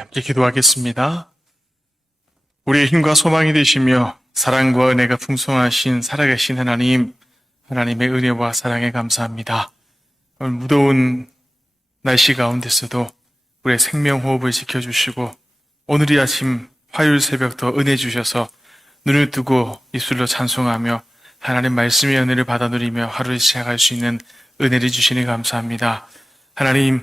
함께 기도하겠습니다. 우리의 힘과 소망이 되시며 사랑과 은혜가 풍성하신 살아계신 하나님, 하나님의 은혜와 사랑에 감사합니다. 오늘 무더운 날씨 가운데서도 우리의 생명호흡을 지켜주시고 오늘 이 아침 화요일 새벽도 은혜 주셔서 눈을 뜨고 입술로 찬송하며 하나님 말씀의 은혜를 받아 누리며 하루를 시작할 수 있는 은혜를 주시니 감사합니다. 하나님,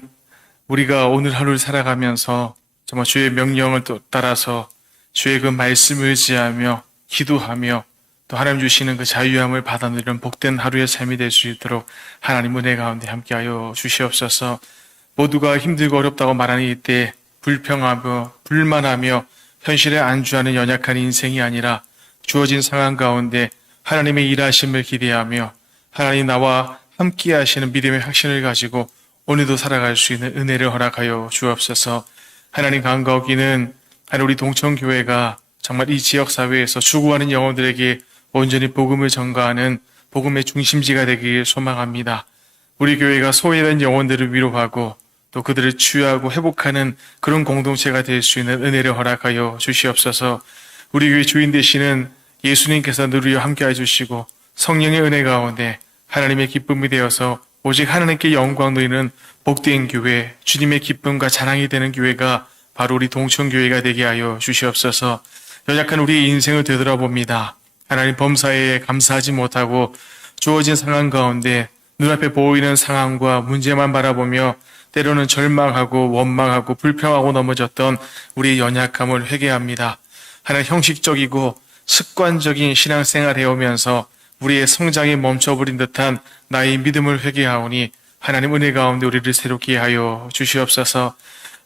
우리가 오늘 하루를 살아가면서 정말 주의 명령을 따라서 주의 그 말씀을 의지하며 기도하며 또 하나님 주시는 그 자유함을 받아 누리는 복된 하루의 삶이 될 수 있도록 하나님 은혜 가운데 함께하여 주시옵소서. 모두가 힘들고 어렵다고 말하는 이때 불평하며 불만하며 현실에 안주하는 연약한 인생이 아니라 주어진 상황 가운데 하나님의 일하심을 기대하며 하나님 나와 함께 하시는 믿음의 확신을 가지고 오늘도 살아갈 수 있는 은혜를 허락하여 주옵소서. 하나님 간과하기는 우리 동천교회가 정말 이 지역사회에서 추구하는 영혼들에게 온전히 복음을 전가하는 복음의 중심지가 되길 소망합니다. 우리 교회가 소외된 영혼들을 위로하고 또 그들을 치유하고 회복하는 그런 공동체가 될 수 있는 은혜를 허락하여 주시옵소서. 우리 교회 주인 되시는 예수님께서 늘 우리와 함께해 주시고 성령의 은혜 가운데 하나님의 기쁨이 되어서 오직 하나님께 영광 누리는 복된 교회, 주님의 기쁨과 자랑이 되는 교회가 바로 우리 동천교회가 되게 하여 주시옵소서. 연약한 우리의 인생을 되돌아봅니다. 하나님 범사에 감사하지 못하고 주어진 상황 가운데 눈앞에 보이는 상황과 문제만 바라보며 때로는 절망하고 원망하고 불평하고 넘어졌던 우리의 연약함을 회개합니다. 하나님 형식적이고 습관적인 신앙생활 해오면서 우리의 성장이 멈춰버린 듯한 나의 믿음을 회개하오니 하나님 은혜 가운데 우리를 새롭게 하여 주시옵소서.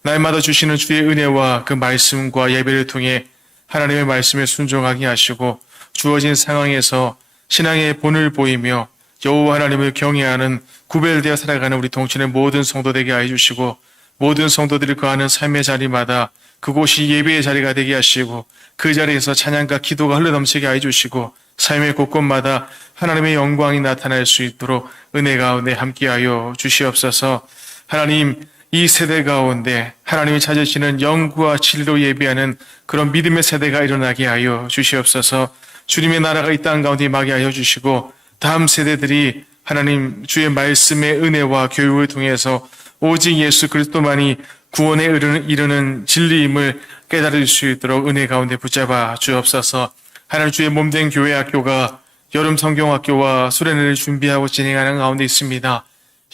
날마다 주시는 주의 은혜와 그 말씀과 예배를 통해 하나님의 말씀에 순종하게 하시고 주어진 상황에서 신앙의 본을 보이며 여호와 하나님을 경외하는 구별되어 살아가는 우리 동천의 모든 성도 되게 하여 주시고 모든 성도들이 거하는 삶의 자리마다 그곳이 예배의 자리가 되게 하시고 그 자리에서 찬양과 기도가 흘러넘치게 하여 주시고 삶의 곳곳마다 하나님의 영광이 나타날 수 있도록 은혜 가운데 함께하여 주시옵소서. 하나님, 이 세대 가운데 하나님이 찾으시는 영구와 진리로 예배하는 그런 믿음의 세대가 일어나게 하여 주시옵소서. 주님의 나라가 이 땅 가운데 임하게 하여 주시고 다음 세대들이 하나님 주의 말씀의 은혜와 교육을 통해서 오직 예수 그리스도만이 구원에 이르는 진리임을 깨달을 수 있도록 은혜 가운데 붙잡아 주옵소서. 하나님 주의 몸된 교회 학교가 여름 성경학교와 수련회를 준비하고 진행하는 가운데 있습니다.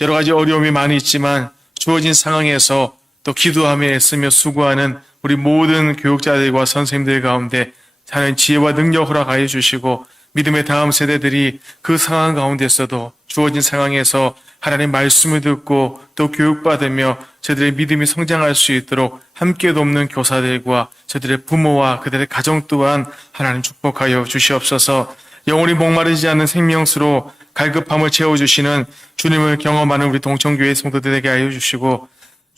여러 가지 어려움이 많이 있지만 주어진 상황에서 또 기도하며 애쓰며 수고하는 우리 모든 교육자들과 선생님들 가운데 하나님 지혜와 능력 허락하여 주시고 믿음의 다음 세대들이 그 상황 가운데서도 주어진 상황에서 하나님 말씀을 듣고 또 교육받으며 저들의 믿음이 성장할 수 있도록 함께 돕는 교사들과 저들의 부모와 그들의 가정 또한 하나님 축복하여 주시옵소서. 영원히 목마르지 않는 생명수로 갈급함을 채워주시는 주님을 경험하는 우리 동천교회 성도들에게 하여 주시고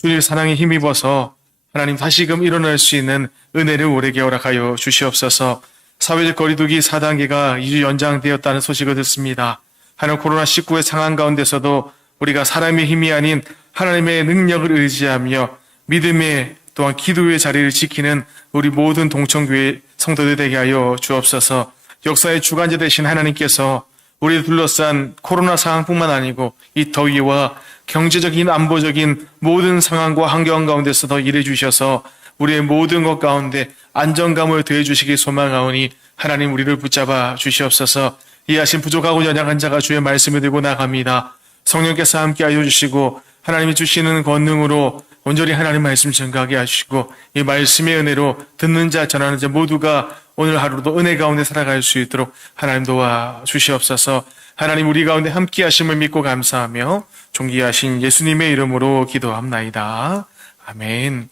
주님의 사랑에 힘입어서 하나님 다시금 일어날 수 있는 은혜를 오래게 허락하여 주시옵소서. 사회적 거리두기 4단계가 2주 연장되었다는 소식을 듣습니다. 하나님 코로나19의 상황 가운데서도 우리가 사람의 힘이 아닌 하나님의 능력을 의지하며 믿음의 또한 기도의 자리를 지키는 우리 모든 동천교회 성도들 되게 하여 주옵소서. 역사의 주관자 되신 하나님께서 우리를 둘러싼 코로나 상황뿐만 아니고 이 더위와 경제적인 안보적인 모든 상황과 환경 가운데서도 일해 주셔서 우리의 모든 것 가운데 안정감을 더해 주시기 소망하오니 하나님 우리를 붙잡아 주시옵소서. 이하신 부족하고 연약한 자가 주의 말씀을 들고 나갑니다. 성령께서 함께 하여 주시고 하나님이 주시는 권능으로 온전히 하나님 말씀 전가하게 하시고 이 말씀의 은혜로 듣는 자 전하는 자 모두가 오늘 하루도 은혜 가운데 살아갈 수 있도록 하나님 도와 주시옵소서. 하나님 우리 가운데 함께 하심을 믿고 감사하며 존귀하신 예수님의 이름으로 기도합나이다. 아멘.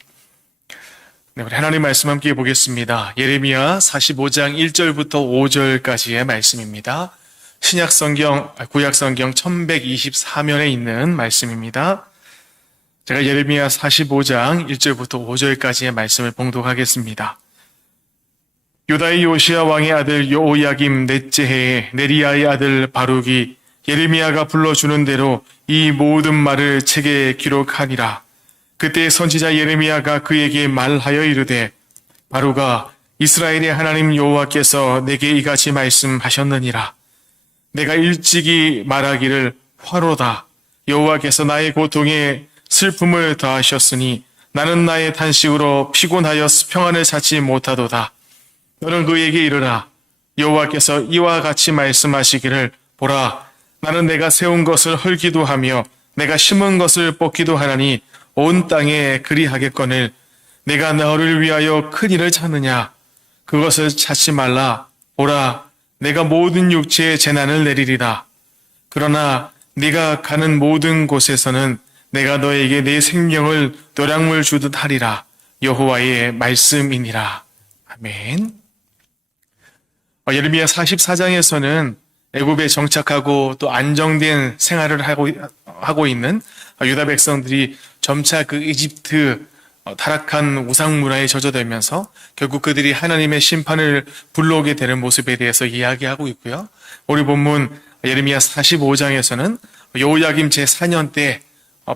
네, 우리 하나님 말씀 함께 보겠습니다. 예레미야 45장 1절부터 5절까지의 말씀입니다. 신약성경, 구약성경 1124면에 있는 말씀입니다. 제가 예레미야 45장 1절부터 5절까지의 말씀을 봉독하겠습니다. 유다의 요시야 왕의 아들 요야김 넷째 해에 네리야의 아들 바룩이 예레미야가 불러주는 대로 이 모든 말을 책에 기록하니라. 그때 선지자 예레미야가 그에게 말하여 이르되 바루가 이스라엘의 하나님 여호와께서 내게 이같이 말씀하셨느니라. 내가 일찍이 말하기를 화로다. 여호와께서 나의 고통에 슬픔을 더하셨으니 나는 나의 탄식으로 피곤하여 평안을 찾지 못하도다. 너는 그에게 이르라. 여호와께서 이와 같이 말씀하시기를 보라. 나는 내가 세운 것을 헐기도 하며 내가 심은 것을 뽑기도 하나니 온 땅에 그리하겠거늘 내가 너를 위하여 큰 일을 찾느냐. 그것을 찾지 말라. 보라. 내가 모든 육체에 재난을 내리리라. 그러나 네가 가는 모든 곳에서는 내가 너에게 내 생명을 노량물 주듯 하리라. 여호와의 말씀이니라. 아멘. 예레미야 44장에서는 애굽에 정착하고 또 안정된 생활을 하고 있는 유다 백성들이 점차 그 이집트 타락한 우상 문화에 젖어들면서 결국 그들이 하나님의 심판을 불러오게 되는 모습에 대해서 이야기하고 있고요. 우리 본문 예레미야 45장에서는 여호야김 제4년 때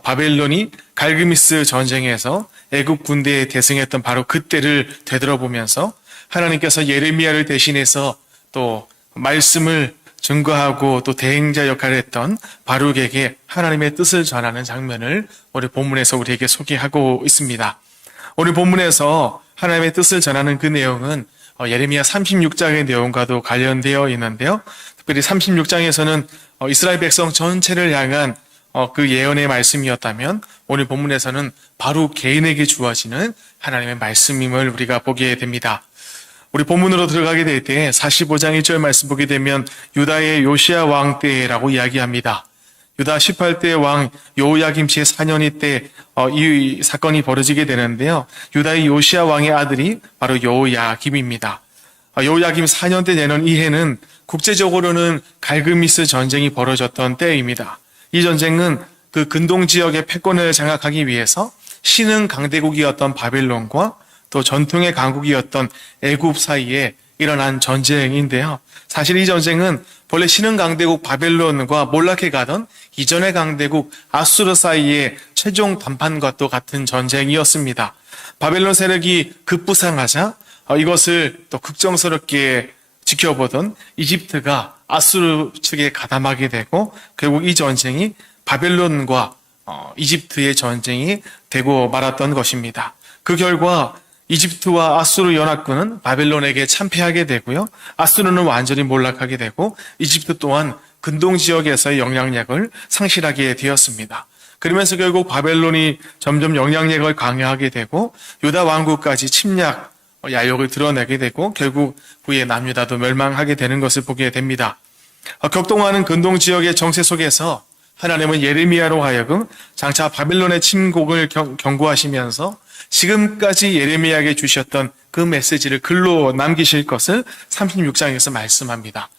바벨론이 갈그미스 전쟁에서 애굽 군대에 대승했던 바로 그때를 되돌아보면서 하나님께서 예레미야를 대신해서 또 말씀을 증거하고 또 대행자 역할을 했던 바룩에게 하나님의 뜻을 전하는 장면을 우리 본문에서 우리에게 소개하고 있습니다. 오늘 본문에서 하나님의 뜻을 전하는 그 내용은 예레미야 36장의 내용과도 관련되어 있는데요. 특별히 36장에서는 이스라엘 백성 전체를 향한 그 예언의 말씀이었다면 오늘 본문에서는 바룩 개인에게 주어지는 하나님의 말씀임을 우리가 보게 됩니다. 우리 본문으로 들어가게 될 때 45장 1절 말씀 보게 되면 유다의 요시야 왕 때라고 이야기합니다. 유다 18대 왕 여호야김 제4년이 때 이 사건이 벌어지게 되는데요. 유다의 요시야 왕의 아들이 바로 여호야김입니다. 여호야김 4년 때 되는 이 해는 국제적으로는 갈그미스 전쟁이 벌어졌던 때입니다. 이 전쟁은 그 근동 지역의 패권을 장악하기 위해서 신흥 강대국이었던 바벨론과 또 전통의 강국이었던 애굽 사이에 일어난 전쟁인데요. 사실 이 전쟁은 본래 신흥 강대국 바벨론과 몰락해 가던 이전의 강대국 아수르 사이의 최종 단판과 또 같은 전쟁이었습니다. 바벨론 세력이 급부상하자 이것을 또 극정스럽게 지켜보던 이집트가 아수르 측에 가담하게 되고 결국 이 전쟁이 바벨론과 이집트의 전쟁이 되고 말았던 것입니다. 그 결과 이집트와 아수르 연합군은 바벨론에게 참패하게 되고요. 아수르는 완전히 몰락하게 되고 이집트 또한 근동 지역에서의 영향력을 상실하게 되었습니다. 그러면서 결국 바벨론이 점점 영향력을 강화하게 되고 유다 왕국까지 침략 야욕을 드러내게 되고 결국 후에 남유다도 멸망하게 되는 것을 보게 됩니다. 격동하는 근동 지역의 정세 속에서 하나님은 예레미야로 하여금 장차 바벨론의 침공을 경고하시면서 지금까지 예레미야에게 주셨던 그 메시지를 글로 남기실 것을 36장에서 말씀합니다.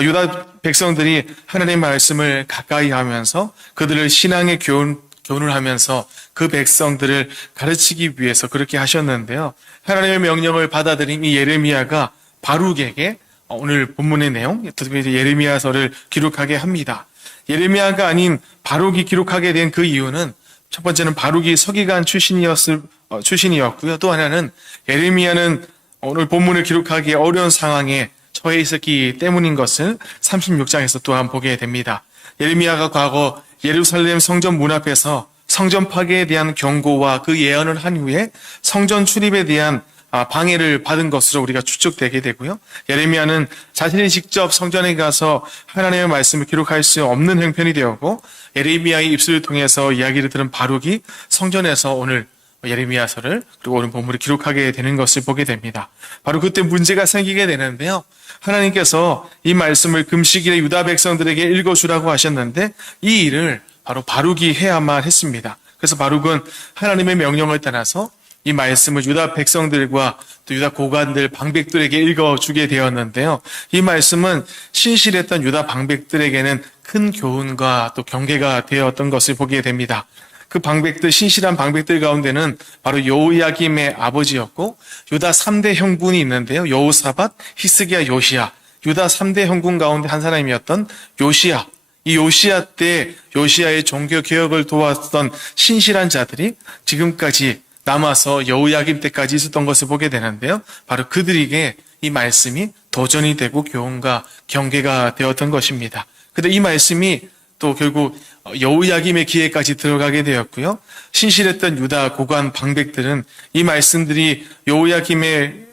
유다 백성들이 하나님의 말씀을 가까이 하면서 그들을 신앙의 교훈을 하면서 그 백성들을 가르치기 위해서 그렇게 하셨는데요. 하나님의 명령을 받아들인 이 예레미야가 바룩에게 오늘 본문의 내용, 특히 예레미야서를 기록하게 합니다. 예레미야가 아닌 바룩이 기록하게 된 그 이유는 첫 번째는 바룩이 서기관 출신이었고요. 또 하나는 예레미야는 오늘 본문을 기록하기 어려운 상황에 처해 있었기 때문인 것을 36장에서 또한 보게 됩니다. 예레미야가 과거 예루살렘 성전 문 앞에서 성전 파괴에 대한 경고와 그 예언을 한 후에 성전 출입에 대한 방해를 받은 것으로 우리가 추측되게 되고요. 예레미야는 자신이 직접 성전에 가서 하나님의 말씀을 기록할 수 없는 형편이 되었고 예레미야의 입술을 통해서 이야기를 들은 바룩이 성전에서 오늘 예레미야서를 그리고 오늘 본문을 기록하게 되는 것을 보게 됩니다. 바로 그때 문제가 생기게 되는데요. 하나님께서 이 말씀을 금식일에 유다 백성들에게 읽어주라고 하셨는데 이 일을 바로 바룩이 해야만 했습니다. 그래서 바룩은 하나님의 명령을 따라서 이 말씀을 유다 백성들과 또 유다 고관들, 방백들에게 읽어주게 되었는데요. 이 말씀은 신실했던 유다 방백들에게는 큰 교훈과 또 경계가 되었던 것을 보게 됩니다. 그 방백들, 신실한 방백들 가운데는 바로 여호야김의 아버지였고 유다 3대 형군이 있는데요. 여호사밧, 히스기야, 요시야. 유다 3대 형군 가운데 한 사람이었던 요시야. 이 요시야 때 요시야의 종교 개혁을 도왔던 신실한 자들이 지금까지 남아서 여호야김 때까지 있었던 것을 보게 되는데요. 바로 그들에게 이 말씀이 도전이 되고 교훈과 경계가 되었던 것입니다. 그런데 이 말씀이 또 결국 여호야김의 귀에까지 들어가게 되었고요. 신실했던 유다 고관 방백들은 이 말씀들이 여호야김의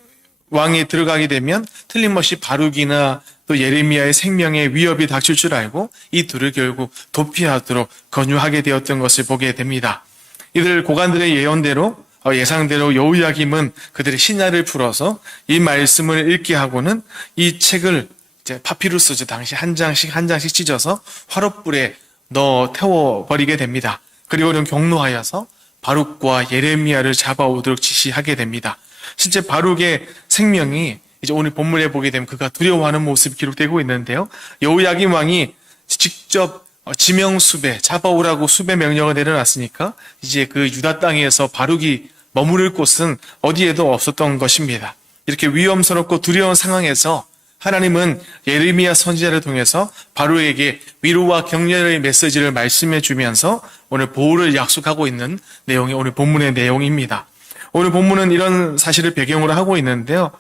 왕에 들어가게 되면 틀림없이 바룩이나 또 예레미야의 생명에 위협이 닥칠 줄 알고 이 둘을 결국 도피하도록 권유하게 되었던 것을 보게 됩니다. 이들 고관들의 예상대로 여호야김은 그들의 신하를 풀어서 이 말씀을 읽게 하고는 이 책을 이제 파피루스죠. 당시 한 장씩 찢어서 화롯불에 넣어 태워버리게 됩니다. 그리고는 경로하여서 바룩과 예레미야를 잡아오도록 지시하게 됩니다. 실제 바룩의 생명이 이제 오늘 본문에 보게 되면 그가 두려워하는 모습이 기록되고 있는데요. 여호야김 왕이 직접 지명수배, 잡아오라고 수배 명령을 내려놨으니까 이제 그 유다 땅에서 바룩이 머무를 곳은 어디에도 없었던 것입니다. 이렇게 위험스럽고 두려운 상황에서 하나님은 예레미야 선지자를 통해서 바룩에게 위로와 격려의 메시지를 말씀해 주면서 오늘 보호를 약속하고 있는 내용이 오늘 본문의 내용입니다. 오늘 본문은 이런 사실을 배경으로 하고 있는데요.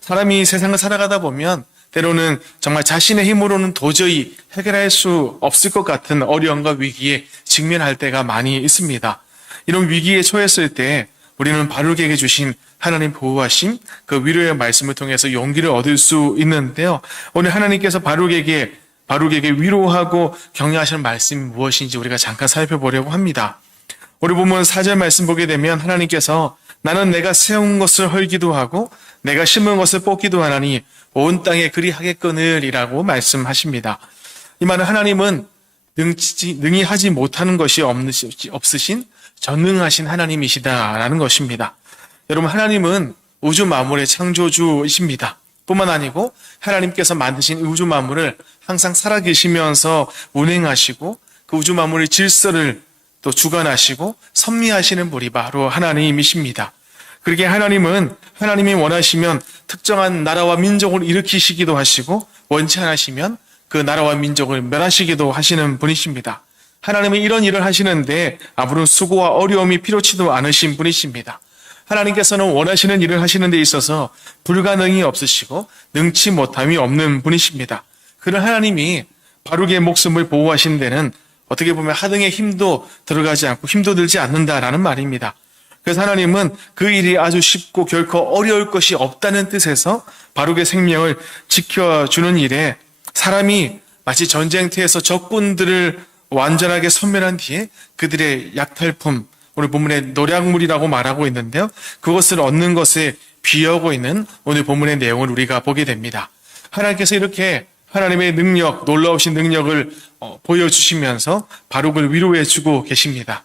사람이 세상을 살아가다 보면 때로는 정말 자신의 힘으로는 도저히 해결할 수 없을 것 같은 어려움과 위기에 직면할 때가 많이 있습니다. 이런 위기에 처했을 때 우리는 바룩에게 주신 하나님 보호하심, 그 위로의 말씀을 통해서 용기를 얻을 수 있는데요. 오늘 하나님께서 바룩에게 위로하고 격려하시는 말씀이 무엇인지 우리가 잠깐 살펴보려고 합니다. 우리 보면 4절 말씀 보게 되면 하나님께서 나는 내가 세운 것을 헐기도 하고 내가 심은 것을 뽑기도 하나니 온 땅에 그리 하겠거늘이라고 말씀하십니다. 이 말은 하나님은 능히 하지 못하는 것이 없으신 전능하신 하나님이시다라는 것입니다. 여러분, 하나님은 우주 만물의 창조주이십니다. 뿐만 아니고 하나님께서 만드신 우주 만물을 항상 살아계시면서 운행하시고 그 우주 만물의 질서를 또 주관하시고 섭리하시는 분이 바로 하나님이십니다. 그렇게 하나님은 하나님이 원하시면 특정한 나라와 민족을 일으키시기도 하시고 원치 않으시면 그 나라와 민족을 멸하시기도 하시는 분이십니다. 하나님은 이런 일을 하시는데 아무런 수고와 어려움이 필요치도 않으신 분이십니다. 하나님께서는 원하시는 일을 하시는 데 있어서 불가능이 없으시고 능치 못함이 없는 분이십니다. 그런 하나님이 바룩의 목숨을 보호하신 데는 어떻게 보면 하등의 힘도 들어가지 않고 힘도 들지 않는다라는 말입니다. 그래서 하나님은 그 일이 아주 쉽고 결코 어려울 것이 없다는 뜻에서 바룩의 생명을 지켜주는 일에 사람이 마치 전쟁터에서 적군들을 완전하게 섬멸한 뒤에 그들의 약탈품, 오늘 본문에 노략물이라고 말하고 있는데요. 그것을 얻는 것에 비하고 있는 오늘 본문의 내용을 우리가 보게 됩니다. 하나님께서 이렇게 하나님의 능력, 놀라우신 능력을 보여주시면서 바룩을 위로해주고 계십니다.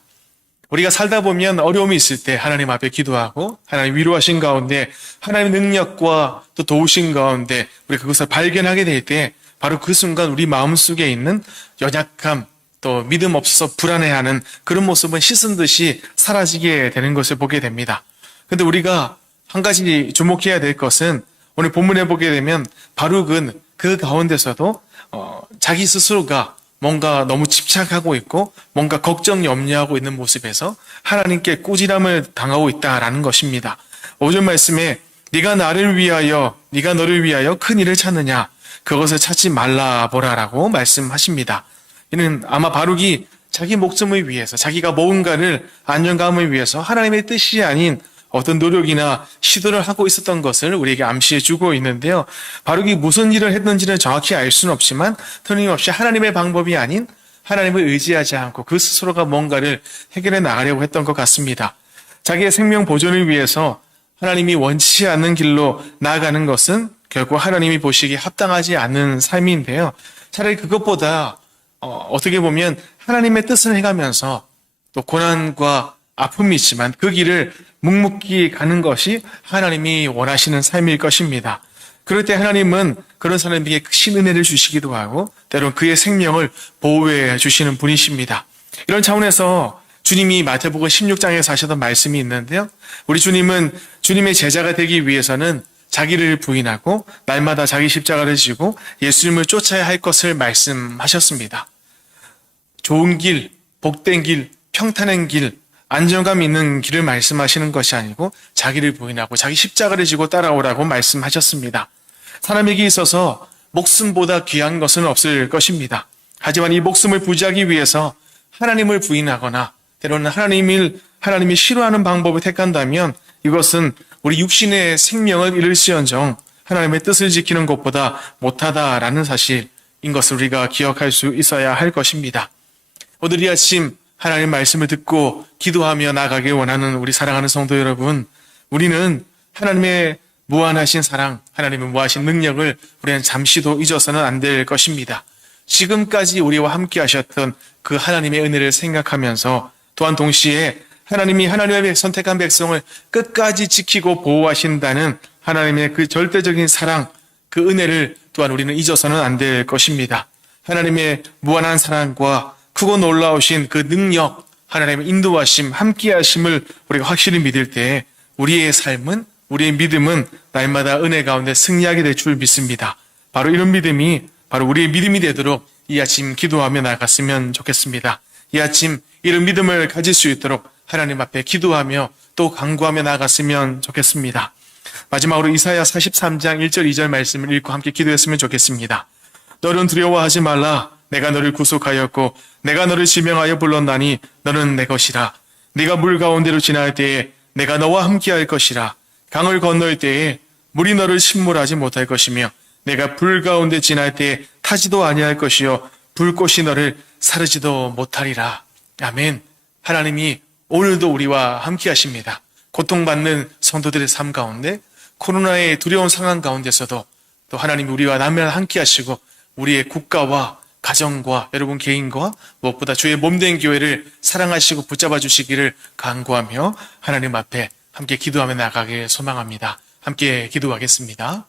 우리가 살다 보면 어려움이 있을 때 하나님 앞에 기도하고 하나님 위로하신 가운데 하나님의 능력과 또 도우신 가운데 우리 그것을 발견하게 될 때 바로 그 순간 우리 마음속에 있는 연약함, 또 믿음 없어서 불안해하는 그런 모습은 씻은 듯이 사라지게 되는 것을 보게 됩니다. 그런데 우리가 한 가지 주목해야 될 것은 오늘 본문에 보게 되면 바룩은 그 가운데서도 자기 스스로가 뭔가 너무 집착하고 있고 뭔가 걱정 염려하고 있는 모습에서 하나님께 꾸지람을 당하고 있다라는 것입니다. 5절 말씀에 네가 너를 위하여 큰 일을 찾느냐 그것을 찾지 말라 보라라고 말씀하십니다. 이는 아마 바룩이 자기 목숨을 위해서 자기가 뭔가를 안정감을 위해서 하나님의 뜻이 아닌 어떤 노력이나 시도를 하고 있었던 것을 우리에게 암시해 주고 있는데요. 바룩이 무슨 일을 했는지는 정확히 알 수는 없지만 틀림없이 하나님의 방법이 아닌 하나님을 의지하지 않고 그 스스로가 뭔가를 해결해 나가려고 했던 것 같습니다. 자기의 생명 보존을 위해서 하나님이 원치 않는 길로 나아가는 것은 결국 하나님이 보시기에 합당하지 않는 삶인데요. 차라리 그것보다 어떻게 보면 하나님의 뜻을 해가면서 또 고난과 아픔이 있지만 그 길을 묵묵히 가는 것이 하나님이 원하시는 삶일 것입니다. 그럴 때 하나님은 그런 사람에게 큰 은혜를 주시기도 하고 때로는 그의 생명을 보호해 주시는 분이십니다. 이런 차원에서 주님이 마태복음 16장에서 하셨던 말씀이 있는데요. 우리 주님은 주님의 제자가 되기 위해서는 자기를 부인하고 날마다 자기 십자가를 지고 예수님을 쫓아야 할 것을 말씀하셨습니다. 좋은 길, 복된 길, 평탄한 길, 안정감 있는 길을 말씀하시는 것이 아니고 자기를 부인하고 자기 십자가를 지고 따라오라고 말씀하셨습니다. 사람에게 있어서 목숨보다 귀한 것은 없을 것입니다. 하지만 이 목숨을 부지하기 위해서 하나님을 부인하거나 때로는 하나님이 싫어하는 방법을 택한다면 이것은 우리 육신의 생명을 잃을지언정 하나님의 뜻을 지키는 것보다 못하다라는 사실인 것을 우리가 기억할 수 있어야 할 것입니다. 오늘 이 아침 하나님 말씀을 듣고 기도하며 나가길 원하는 우리 사랑하는 성도 여러분, 우리는 하나님의 무한하신 사랑, 하나님의 무한하신 능력을 우리는 잠시도 잊어서는 안 될 것입니다. 지금까지 우리와 함께 하셨던 그 하나님의 은혜를 생각하면서 또한 동시에 하나님이 하나님의 선택한 백성을 끝까지 지키고 보호하신다는 하나님의 그 절대적인 사랑, 그 은혜를 또한 우리는 잊어서는 안 될 것입니다. 하나님의 무한한 사랑과 크고 놀라우신 그 능력, 하나님의 인도하심, 함께하심을 우리가 확실히 믿을 때 우리의 삶은, 우리의 믿음은 날마다 은혜 가운데 승리하게 될 줄 믿습니다. 바로 이런 믿음이 바로 우리의 믿음이 되도록 이 아침 기도하며 나갔으면 좋겠습니다. 이 아침 이런 믿음을 가질 수 있도록 하나님 앞에 기도하며 또 간구하며 나갔으면 좋겠습니다. 마지막으로 이사야 43장 1절 2절 말씀을 읽고 함께 기도했으면 좋겠습니다. 너는 두려워하지 말라. 내가 너를 구속하였고 내가 너를 지명하여 불렀나니 너는 내 것이라. 네가 물 가운데로 지날 때에 내가 너와 함께할 것이라. 강을 건널 때에 물이 너를 침몰하지 못할 것이며 내가 불 가운데 지날 때에 타지도 아니할 것이요 불꽃이 너를 사르지도 못하리라. 아멘. 하나님이 오늘도 우리와 함께 하십니다. 고통받는 성도들의 삶 가운데, 코로나의 두려운 상황 가운데서도 또 하나님이 우리와 남면 함께 하시고 우리의 국가와 가정과 여러분 개인과 무엇보다 주의 몸된 교회를 사랑하시고 붙잡아 주시기를 간구하며 하나님 앞에 함께 기도하며 나가길 소망합니다. 함께 기도하겠습니다.